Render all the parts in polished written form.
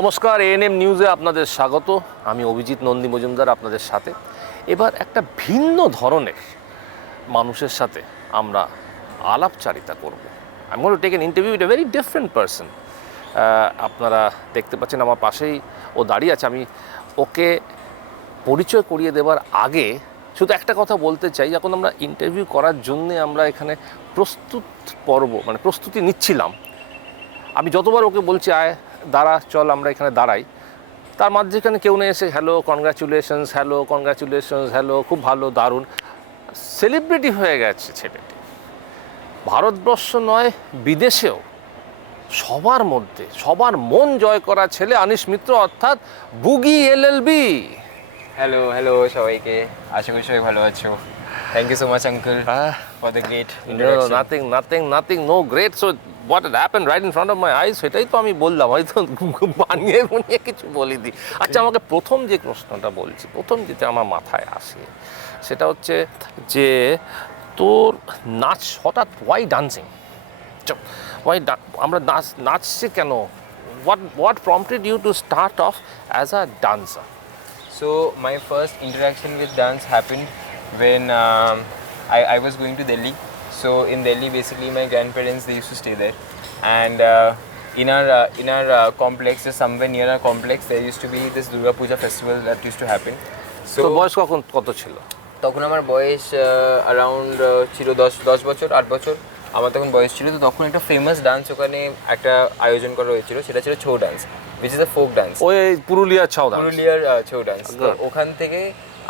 নমস্কার, এএনএম নিউজে আপনাদের স্বাগত। আমি অভিজিৎ নন্দী মজুমদার আপনাদের সাথে। এবার একটা ভিন্ন ধরনের মানুষের সাথে আমরা আলাপচারিতা করব। I am going to take an interview with a very different person. আপনারা দেখতে পাচ্ছেন আমার পাশেই ও দাঁড়িয়ে আছে। আমি ওকে পরিচয় করিয়ে দেওয়ার আগে শুধু একটা কথা বলতে চাই। যখন আমরা ইন্টারভিউ করার জন্যে আমরা এখানে প্রস্তুতি নিচ্ছিলাম, আমি যতবার ওকে বলছি আয় দাঁড়া, চল আমরা এখানে দাঁড়াই, তার মাঝখানে কেউ না এসে হ্যালো কনগ্রাচুলেশনস, হ্যালো খুব ভালো, দারুণ। সেলিব্রিটি হয়ে গেছে ছেলেটি। ভারতবর্ষ নয়, বিদেশেও সবার মধ্যে সবার মন জয় করা ছেলে আনিশ মিত্র, অর্থাৎ বুগি এলএলবি। হ্যালো সবাইকে, আশা করি সবাই ভালো আছো। Thank you so much uncle for the great introduction. Nothing no great. So what happened right in front of my eyes, সেটাই তো আমি বললাম, হয়তো বানিয়ে কিছু বলে দিই। আচ্ছা, আমাকে প্রথম যে প্রশ্নটা বলছি, প্রথম যেটা আমার মাথায় আসে সেটা হচ্ছে যে তোর নাচ হঠাৎ ওয়াই ডান্সিং, আমরা নাচছি কেন? What prompted you to start off as a dancer? So my first interaction with dance happened when I was going to Delhi. So in Delhi, basically my grandparents, they used to stay there, and in our complex, just somewhere near our complex, there used to be this Durga Puja festival that used to happen. So বয়স কত ছিল তখন? আমার বয়স around ছিল 10 বছর, 8 বছর আমার তখন বয়স ছিল। তো তখন একটা ফেমাস ডান্স ওখানে একটা আয়োজন করা হয়েছিল, সেটা ছিল Chhau dance, which is a folk dance. ওই পুরুলিয়ার ছৌ ডান্স। তো ওখান থেকে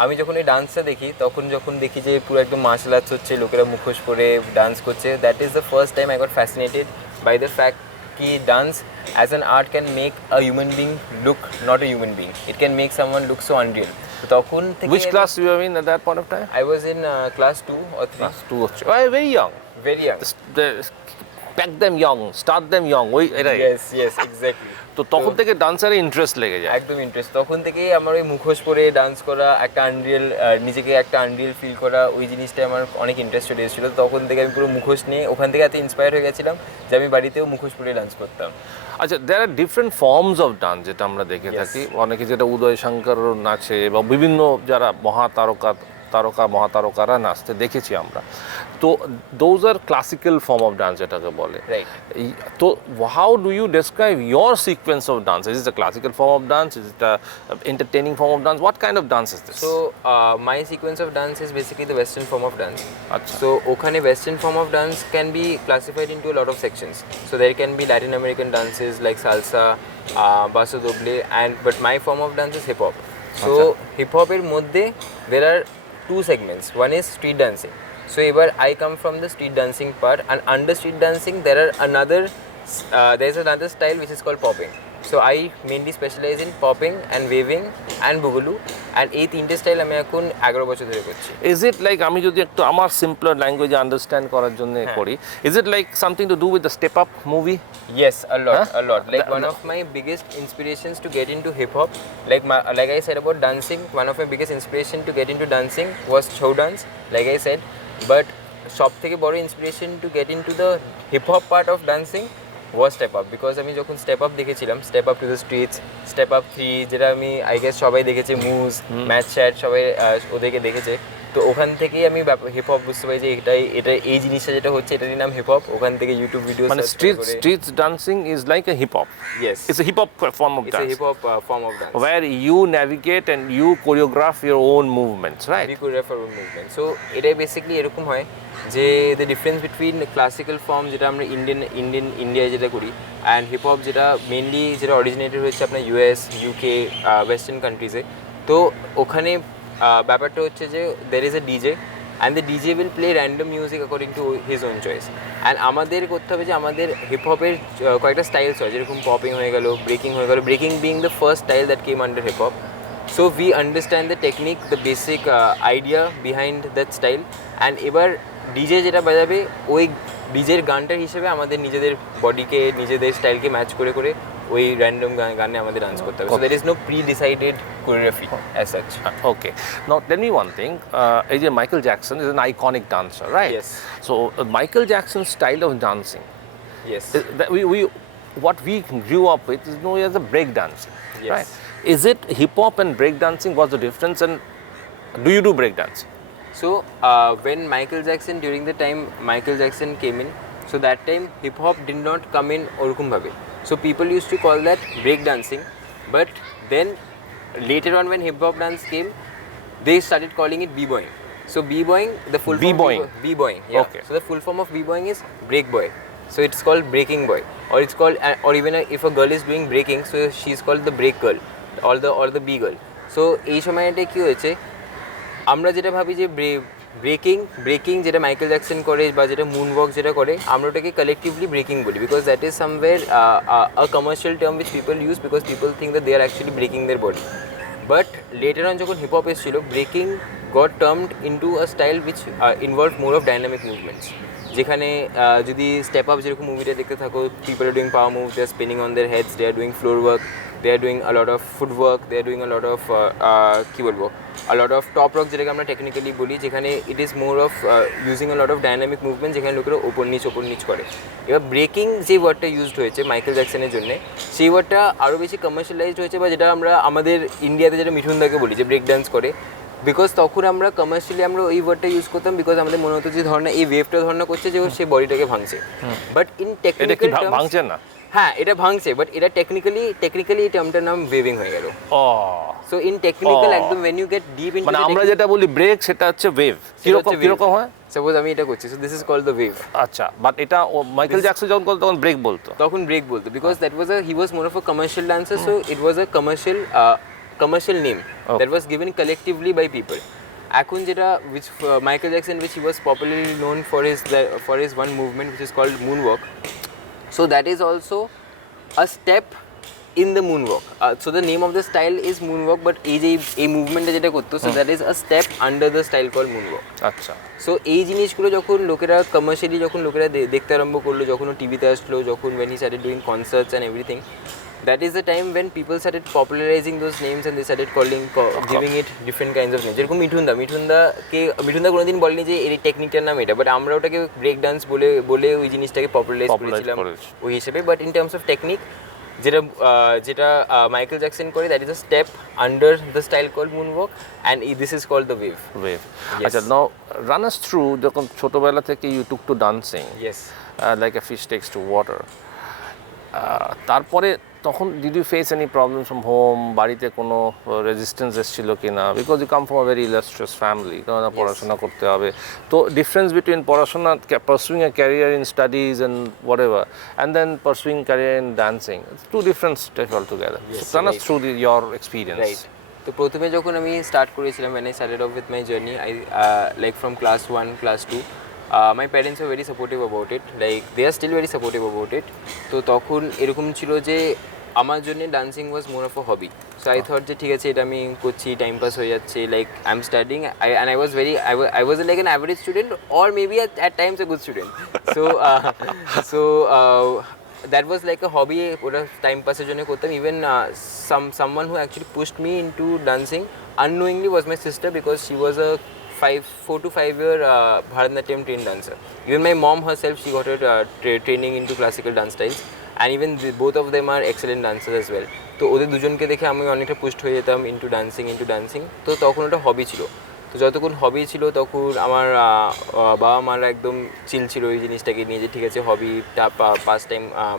আমি যখন এই ডান্সটা দেখি, যখন দেখি যে পুরো একদম মার্শাল আর্টস হচ্ছে, লোকেরা মুখোশ পরে ডান্স করছে, that is the first time I got fascinated by the fact কি dance as an art can make a human being look not a human being, it can make someone look so unreal. তখন থেকে which class you were in at that point of time? I was in class 2 or 3. Class 2 হচ্ছে very young. Pack them young, start them young. ওই এটাই। Yes, exactly. তো তখন থেকে ডান্সারে interest লেগে যায়। একদম ইন্টারেস্ট। তখন থেকেই আমার ওই মুখোশ পরে ডান্স করা, একটা আনরিয়েল, নিজেকে একটা আনরিয়েল ফিল করা, ওই জিনিসটা আমার অনেক ইন্টারেস্টেড এসেছিলো। তখন থেকে আমি পুরো মুখোশ নিয়ে ওখান থেকে এত ইন্সপায়ার হয়ে গেছিলাম যে আমি বাড়িতেও মুখোশ পরে ডান্স করতাম। আচ্ছা, দেয়ার আর ডিফারেন্ট ফর্মস অফ ডান্স যেটা আমরা দেখে থাকি। অনেকে যেটা উদয় শঙ্কর নাচে বা বিভিন্ন যারা মহাতারকারা নাচতে দেখেছি আমরা। তো those are classical form of dance যেটাকে বলে। তো how do you describe your sequence of dance? Is it a classical form of dance? Is it a entertaining form of dance? What kind of dance is this? So my sequence of dance is basically the western form of dance. Achha. So okhane western form of dance can be classified into a lot of sections. So there can be Latin American dances like salsa, paso doble, but my form of dance is hip hop. So hip hop er moddhe there are two segments. One is street dancing. So ebar I come from the street dancing part, and under street dancing there is another style which is called popping. So I mainly specialize in popping and waving and boogaloo, and এই তিনটে style আমি এখন 11 বছর ধরে করছি। Is it like, আমি যদি একটু আমার সিম্পলার ল্যাঙ্গুয়েজে আন্ডারস্ট্যান্ড করার জন্য করি, is it like something to do with the step up movie? Yes, a lot. Like one of my biggest inspirations to get into hip hop, like I said about dancing, one of my biggest inspiration to get into dancing was chow dance, like I said, but সব থেকে বড় inspiration to get into the hip hop part of dancing was step up. Because আমি যখন step up দেখেছিলাম, step up to the streets, step up 3, যেটা আমি I guess সবাই দেখেছে, মুজ, ম্যাচ চ্যাট, সবাই ওদেরকে দেখেছে। তো ওখান থেকেই আমি হিপ হপ বুঝতে পারি যে এটা এই জিনিসটা যেটা হচ্ছে এটারই নাম হিপ হপ। ওখান থেকে ইউটিউব ভিডিও, মানে street dancing is like a hip hop. Yes, it's a hip hop form of dance. It's a hip hop form of dance where you navigate and you choreograph your own movements, right? We choreograph our own movements. So এটাই basically এরকম হয় যে the difference between classical form যেটা আমরা ইন্ডিয়ায় যেটা করি, and hip hop যেটা মেনলি যেটা অরিজিনেটেড হয়েছে আপনার US, UK, ওয়েস্টার্ন কান্ট্রিজে। তো ওখানে ব্যাপারটা হচ্ছে যে there is a DJ, and the DJ will play random music according to his own choice. And আমাদের করতে হবে যে আমাদের হিপ হপের কয়েকটা স্টাইলস হয়, যেরকম পপিং হয়ে গেল, ব্রেকিং হয়ে গেল, breaking being the first style that came under hip hop. So we understand the technique, the basic idea behind that style, and এবার ডিজে যেটা বাজাবে ওই ডিজের গানটার হিসেবে আমাদের নিজেদের বডিকে, নিজেদের স্টাইলকে ম্যাচ করে করে ওই র্যান্ডম গানে আমাদের ডান্স করতে হবে। So there is no pre-decided choreography as such. Okay. Now tell me one thing. Michael Jackson is an iconic dancer, right? Yes. So Michael Jackson's style of dancing. Yes. what we grew up with is known as a break dancing, Yes. right? Is it hip hop and break dancing? What's the difference, and do you do break dancing? So when Michael Jackson, during the time Michael Jackson came in, so that time hip hop did not come in orukum bhabe. So people used to call that break dancing, but then later on when hip hop dance came, they started calling it b-boying. So b-boying, the full form B-boying. b-boying, yeah. Okay. So the full form of b-boying is break boy. So it's called breaking boy, or it's called, or even if a girl is doing breaking, so she's called the break girl, or the b girl. So এই সময়টা কি হয়েছে, আমরা যেটা ভাবি যে breaking যেটা Michael Jackson করে বা যেটা মুন ওয়াক যেটা করে, আমরা ওটাকে কালেকটিভলি ব্রেকিং বলি, because that is somewhere a commercial term which people use, because people think that they are actually breaking their body. But later on যখন হিপ হপ এসেছিল, breaking got termed into a style which involve more of dynamic movements, যেখানে যদি step up যেরকম মুভিটা দেখতে থাকো, people are doing power move, they are spinning on their heads, they are doing floor work, they are doing a lot of footwork, they are doing a lot of কি বলবো, a lot of top rock যেটাকে আমরা technically বলি, যেখানে it is more of using a lot of dynamic movement, যেখানে লোকেরা ওপর নিচ করে। এবার ব্রেকিং যে ওয়ার্ডটা ইউজড হয়েছে মাইকেল জ্যাকসনের জন্য, সেই ওয়ার্ডটা আরও বেশি কমার্শিয়ালাইজড হয়েছে, বা যেটা আমরা আমাদের ইন্ডিয়াতে যেটা মিঠুনদাকে বলি যে ব্রেক ডান্স করে, বিকজ তখন আমরা কমার্শিয়ালি আমরা ওই ওয়ার্ডটা ইউজ করতাম, বিকজ আমাদের মনে হতো যে ধরনের এই ওয়েভটা ধরনা করছে যে সে বডিটাকে ভাঙছে, বাট ইন টেকনিক্যাল টার্মস ভাঙছে না, হ্যাঁ এটা ভাঙছে, বাট এটা টেকনিক্যালি এই টার্মটার নাম ওয়েভিং হয়ে গেল। ও সো ইন টেকনিক্যাল একদম when you get deep into মানে আমরা যেটা বলি ব্রেক, সেটা হচ্ছে ওয়েভ। কিরকম হয়? সাপোজ আমি এটা করছি, so this is called the wave. আচ্ছা, বাট এটা মাইকেল জ্যাকসন যখন করতো তখন ব্রেক বলতো, because that was he was more of a commercial dancer, so it was a commercial name that was given collectively by people. এখন যেটা which Michael Jackson, which he was popularly known for his one movement which is called moonwalk, so that is also a step in the moonwalk. So the name of the style is moonwalk, but এই মুভমেন্টটা যেটা করতো, so that is a step under the style called moonwalk. আচ্ছা। So এই জিনিসগুলো যখন লোকেরা commercially দেখতে আরম্ভ করলো, যখন ও টিভিতে আসলো, যখন when he started doing concerts and everything, that is the time when people started popularizing those names and they started giving it different kinds of names. যেরকম মিঠুনদা কোনোদিন বলেনি যে এই টেকনিকটার নাম এটা, বাট আমরা ওটাকে ব্রেক ডান্স বলে ওই জিনিসটাকে পপুলারাইজ করেছিলাম ওই হিসেবে। But in terms of technique যেটা মাইকেল জ্যাকসন করে, that is a step under the style called moonwalk, and this is called the wave. আচ্ছা, নাও রান আস থ্রু, যখন ছোটবেলা থেকে you took to dancing like a fish takes to water, তারপরে তখন did you face any problem from home? বাড়িতে কোনো resistance এসেছিল কি না? Because you come from a very illustrious family, কারণ পড়াশোনা করতে হবে। তো ডিফারেন্স বিটুইন পড়াশোনা, pursuing a career in studies and whatever, and then pursuing career in dancing, two different step altogether. Run us through your experience. তো প্রথমে যখন আমি স্টার্ট করেছিলাম, when I started off with my journey, I like from class 1, class 2, my parents were very supportive about it, like they are still very supportive about it. তো তখন এরকম ছিল যে আমার জন্য dancing was more of a hobby. So I thought যে ঠিক আছে, এটা আমি করছি, টাইম পাস হয়ে যাচ্ছে, like I am studying, and I was like an average student, or maybe at times a good student. So that was like a hobby, ওটা time পাসের জন্য করতাম। Even someone who actually pushed me into dancing unknowingly was my sister, because she was a 4 to 5 year Bharatanatyam trained dancer. Even my mom herself, she got her training into classical dance styles, and even both of them are excellent dancers as well. তো ওদের দুজনকে দেখে আমি অনেকটা post হয়ে যেতাম into dancing. তো তখন ওটা হবি ছিল। তো যতক্ষণ হবি ছিল, তখন আমার বাবা মারা একদম চিল ছিল এই জিনিসটাকে নিয়ে, যে ঠিক আছে হবিটা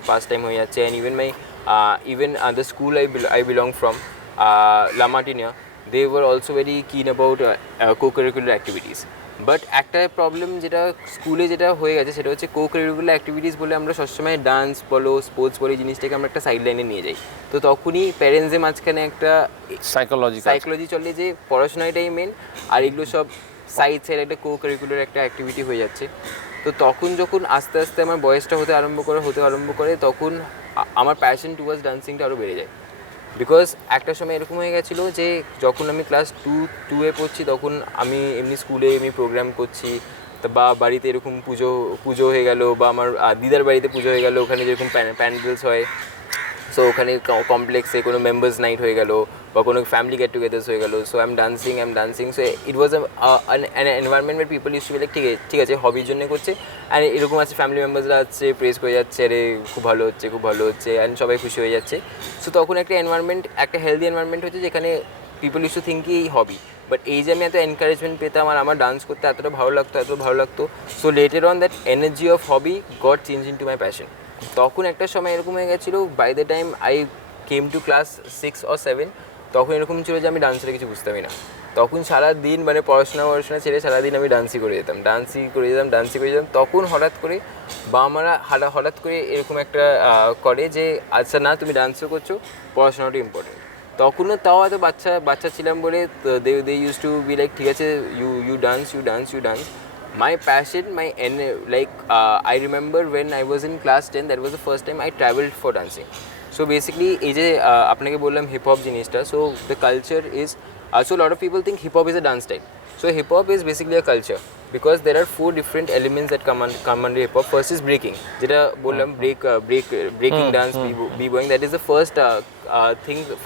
পাস টাইম হয়ে যাচ্ছে। And even the school I belong from, La Martinia, they were also very keen about co-curricular activities. But একটা প্রবলেম যেটা স্কুলে যেটা হয়ে গেছে, সেটা হচ্ছে কো-কারিকুলার অ্যাক্টিভিটিস বলে আমরা সবসময় ডান্স বলো, স্পোর্টস বলো, এই জিনিসটাকে আমরা একটা সাইড লাইনে নিয়ে যাই। তো তখনই প্যারেন্টসদের মাঝখানে একটা সাইকোলজি চলে যে পড়াশোনাটাই মেন, আর এগুলো সব সাইড একটা কো-কারিকুলার একটা অ্যাক্টিভিটি হয়ে যাচ্ছে। তো তখন যখন আস্তে আস্তে আমার বয়সটা হতে আরম্ভ করে, তখন আমার প্যাশন টুয়ার্ডস ডান্সিংটা আরও বেড়ে যায়। বিকজ একটা সময় এরকম হয়ে গেছিলো যে যখন আমি ক্লাস 2 পড়ছি, তখন আমি এমনি স্কুলে প্রোগ্রাম করছি, বা বাড়িতে এরকম পুজো হয়ে গেল, বা আমার দিদার বাড়িতে পুজো হয়ে গেল, ওখানে যেরকম প্যান্ডেলস হয়, সো ওখানে কমপ্লেক্সে কোনো মেম্বার্স নাইট হয়ে গেল, বা কোনো ফ্যামিলি গেট টুগেদার্স হয়ে গেলো, so I am dancing, so it was an environment where people used to be like ঠিক আছে হবির জন্য করছে, অ্যান্ড এরকম আছে ফ্যামিলি মেম্বার্সরা আছে প্রেস করে যাচ্ছে, আরে খুব ভালো হচ্ছে অ্যান্ড সবাই খুশি হয়ে যাচ্ছে। সো তখন একটা এনভায়রনমেন্ট, একটা হেলদি এনভায়রনমেন্ট হচ্ছে যেখানে পিপল ইউজ টু থিঙ্ক কি হবি, বাট এই যে আমি এত এনকারেজমেন্ট পেতাম আর আমার ডান্স করতে এতটা ভালো লাগতো, so later on that energy of hobby got change into my passion. তখন একটা সময় এরকম হয়ে গেছিলো, by the time I came to class 6 or 7, তখন এরকম ছিল যে আমি ডান্সের কিছু বুঝতামই না। তখন সারাদিন মানে পড়াশোনা ছেড়ে সারাদিন আমি ডান্সই করে যেতাম। তখন হঠাৎ করে বাবা মারা হঠাৎ করে এরকম একটা করে যে আচ্ছা না তুমি ডান্সও করছো, পড়াশোনাটা ইম্পর্টেন্ট। তখনও তাও এত বাচ্চা ছিলাম বলে they used to be like ঠিক আছে you dance. My passion, I remember when I was in class 10, that was the first time I traveled for dancing. So basically এই যে আপনাকে বললাম হিপ হপ জিনিসটা, so the culture is so a lot of people think hip hop is a dance style. So hip hop is basically a culture because there are 4 different elements that come under hip hop. First is breaking, যেটা বললাম breaking dance, b-boying, that is the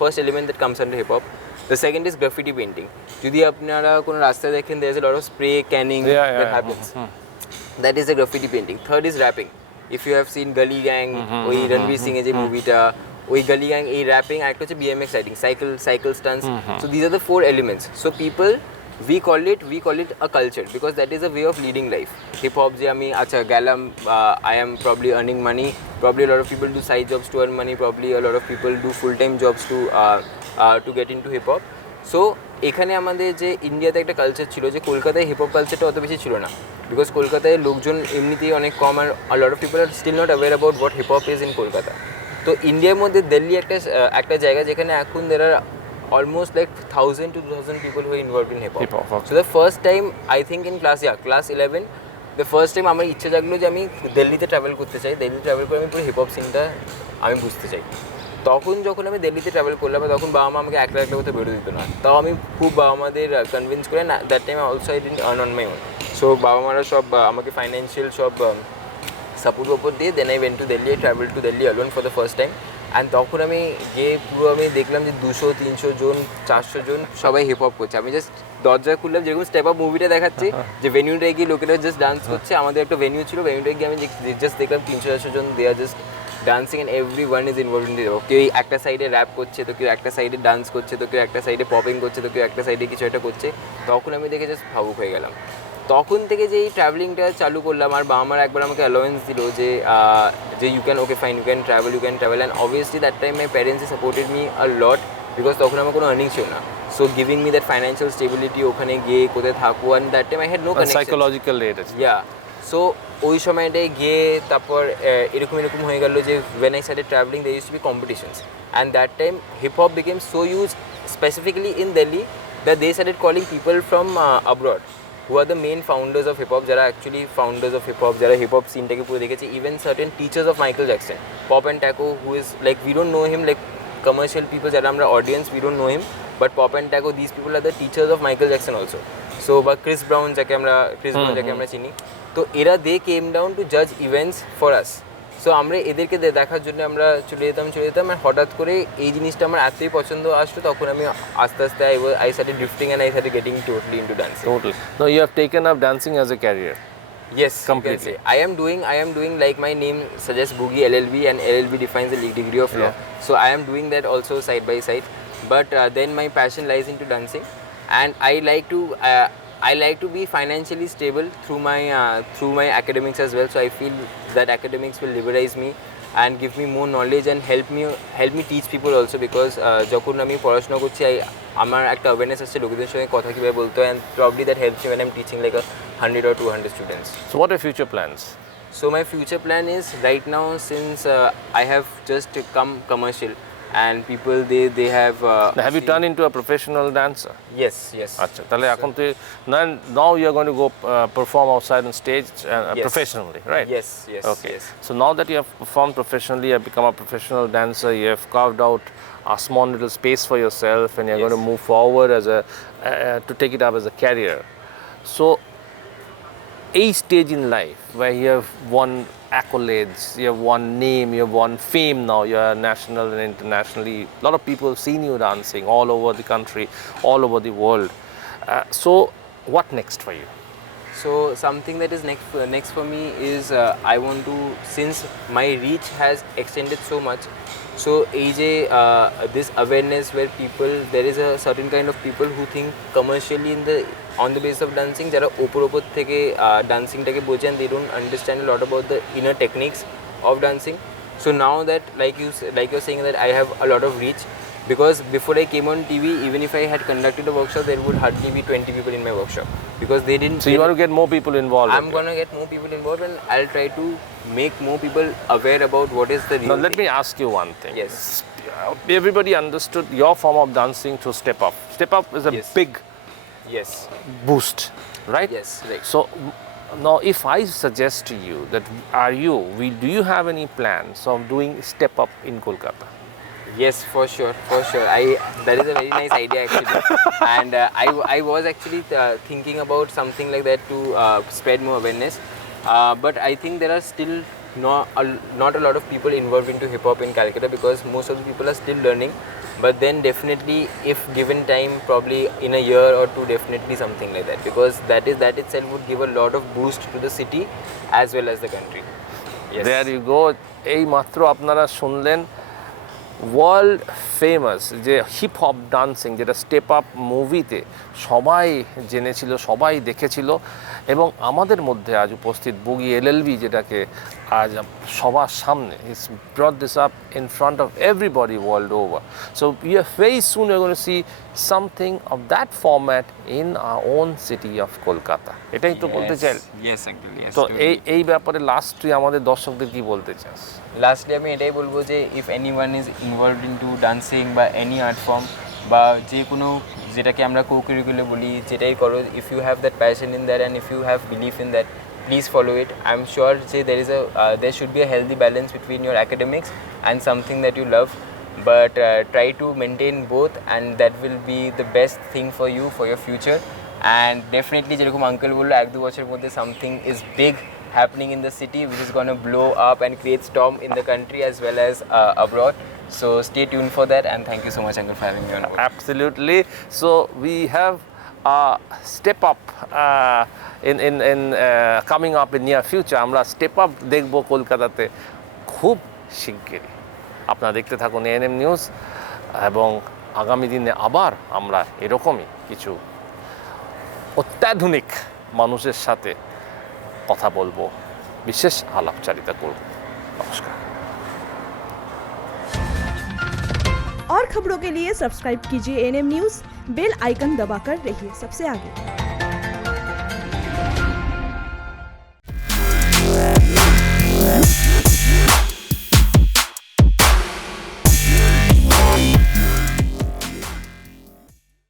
first element that comes under hip hop. The second is graffiti painting. যদি আপনারা কোনো রাস্তায় দেখেন there is a lot of spray canning that happens. That is the graffiti painting. Third is rapping. If you have seen Gully Gang, ওই রণবীর সিং এর যে মুভিটা, ওই Gully Gang এই rapping, আর একটা হচ্ছে BMX riding, cycle stunts. So these are the 4 elements. So people we call it a culture because that is a way of leading life. Hip hop যে আমি আচ্ছা গেলাম, I am probably earning money, probably a lot of people do side jobs to earn money, probably a lot of people do full time jobs to get into hip hop. So এখানে আমাদের যে ইন্ডিয়াতে একটা culture ছিল, যে কলকাতায় hip hop কালচারটা অত বেশি ছিল না, বিকজ কলকাতায় লোকজন এমনিতেই অনেক কম, আর lot of people are still not aware about what hip hop is in Kolkata. তো ইন্ডিয়ার মধ্যে দিল্লি একটা জায়গা যেখানে এখন there are almost like 1000 to 2000 people who involved in hip hop. So the first time I think in class 11 the first time আমার ইচ্ছে জাগলো যে আমি দিল্লিতে ট্রাভেল করতে চাই, দিল্লি ট্রাভেল করে আমি পুরো হিপ হপ সিনটা আমি বুঝতে চাই। তখন যখন আমি দিল্লিতে ট্রাভেল করলাম, তখন বাবা মা আমাকে একলা কোথাও বেরোতে দিত না, তাও আমি খুব বাবা মাদের কনভিন্স করে না, that time also I didn't earn on my own. So বাবা মারা সব আমাকে ফাইন্যান্সিয়াল সব সাপোর্ট দিয়ে then I went to Delhi, I travel to Delhi alone for the first time. And তখন আমি গিয়ে পুরো আমি দেখলাম যে 200-300 জন 400 জন সবাই হিপ হপ করছে। আমি জাস্ট দরজা খুললাম, যেরকম স্টেপ আপ মুভিটা দেখাচ্ছে যে ভেনিউটায় গিয়ে লোকেরা জাস্ট ডান্স করছে, আমাদের একটা ভেনিউ ছিল, ভেনিউটায় গিয়ে আমি জাস্ট দেখলাম 300-400 জন they are just dancing and everyone is involved in the hip hop. কেউ একটা সাইডে র্যাপ করছে, তো কেউ একটা সাইডে ডান্স করছে, তো কেউ একটা সাইডে পপিং করছে, তো কেউ একটা সাইডে কিছু একটা করছে। তখন আমি দেখে জাস্ট ভাবুক হয়ে গেলাম। তখন থেকে যে এই ট্রাভেলিংটা চালু করলাম, আর বাবা মার একবার আমাকে অ্যালাউয়েন্স দিল যে you can fine, you can travel and obviously that time my parents supported me a lot because তখন আমার কোনো আর্নিং ছিল না। So giving me that financial stability, ওখানে গিয়ে কোথায় থাকবো, and that time I had no connection, psychological aid. Yeah so ওই সময়টায় গিয়ে তারপর এরকম হয়ে গেল যে when I started traveling there used to be competitions, and that time hip hop became so huge specifically in Delhi that they started calling people from abroad who are the main founders of hip hop, যারা actually founders of hip hop, যারা hip hop scene টাকে পুরো দেখেছে, even certain teachers of Michael Jackson, Pop and Taco, who is like we don't know him like commercial people, যারা আমরা audience we don't know him, but Pop and Taco, these people are the teachers of Michael Jackson also. So বা Chris Brown যাকে আমরা চিনি, তো এরা দে came down to জাজ events for us. So আমরা এদেরকে দেখার জন্য আমরা চলে যেতাম, আর হঠাৎ করে এই জিনিসটা আমার এতই পছন্দ আসতো, তখন আমি আস্তে আস্তে I started drifting and I started getting totally into dancing. Totally. So you have taken up dancing as a career. Yes, completely. I am doing like my name suggests Boogie LLB, and LLB defines the degree of law. So I am doing that also side by side, but then my passion lies into dancing, and I like to be financially stable through my academics as well. So I feel that academics will liberalize me and give me more knowledge and help me teach people also, because যখন আমি পড়াশোনা করছি আমার একটা awareness আছে লোকদের সঙ্গে কথা কীভাবে বলতে হয়, and probably that helps me when I'm teaching like 100 or 200 students. So what are future plans? So my future plan is right now, since I have just come commercial and people they have have you turned into a professional dancer? Yes. আচ্ছা, তাহলে এখন তুই now you are going to go perform outside on stage professionally, right? Yes. Okay. So now that you have performed professionally, you have become a professional dancer, you have carved out a small little space for yourself, and you're going to move forward as to take it up as a career. So a stage in life where you have won accolades, you have won name, you have won fame now, you are national and internationally. A lot of people have seen you dancing all over the country, all over the world. So what next for you? So something that is next for me is I want to, since my reach has extended so much, so this awareness where people, there is a certain kind of people who think commercially on the basis of dancing, jara opor theke dancing take boche and they don't understand a lot about the inner techniques of dancing. So now that like you're saying that I have a lot of reach, because before I came on TV, even if I had conducted a workshop, there would hardly be 20 people in my workshop, because they didn't. So you want to get more people involved? I'm gonna get more people involved, and I'll try to make more people aware about what is the real Now let thing. me ask you one thing. Yes. Everybody understood your form of dancing to Step Up. Step Up is a Yes. big Yes. boost, right? Yes. Right. So now if I suggest to you that do you have any plans of doing Step Up in Kolkata? Yes, for sure. That is a very nice idea actually, and I was actually thinking about something like that to spread more awareness. But I think there are still not a lot of people involved into hip hop in Calcutta, because most of the people are still learning. But then definitely, if given time, probably in a year or two, definitely something like that, because that itself would give a lot of boost to the city as well as the country. Yes. There you go. এই মাত্র আপনারা শুনলেন world famous যে hip hop dancing, যেটা step up মুভিতে সবাই জেনেছিল, সবাই দেখেছিল, এবং আমাদের মধ্যে আজ উপস্থিত বুগি এলএলবি, যেটাকে আজ সবার সামনে is brought this up in front of everybody world over. So you are very soon you gonna see something of that format in our own city of Kolkata. এটাই তো বলতে চাই। Yes, actually. Yes. তো এই ব্যাপারে লাস্ট তুই আমাদের দর্শকদের কি বলতে চাস? লাস্টলি আমি এটাই বলবো যে if anyone is involved into dancing বা এনি আর্ট ফর্ম বা যে কোনো যেটাকে আমরা কো-কারিকুলার বলি, যেটাই করো, if you have that passion in that and if you have belief in that, please follow it. I'm sure যে there should be a healthy balance between your academics and something that you love, but try to maintain both, and that will be the best thing for you for your future. And definitely যেরকম uncle বললো, 1-2 বছরের মধ্যে something is big happening in the city which is going to blow up and create storm in the country as well as abroad. So stay tuned for that, and thank you so much, uncle, for having me on board. Absolutely. So we have Step Up in coming up in near future. আমরা Step Up দেখবো কলকাতাতে খুব শিগগিরই। আপনারা দেখতে থাকুন ANM news, এবং আগামী দিনে আবার আমরা এরকমই কিছু অত্যাধুনিক মানুষের সাথে কথা বলবো, বিশেষ আলাপচারিতা করব। নমস্কার। और खबरों के लिए सब्सक्राइब कीजिए एएनएम न्यूज़, बेल आइकन दबाकर रहिए सबसे आगे।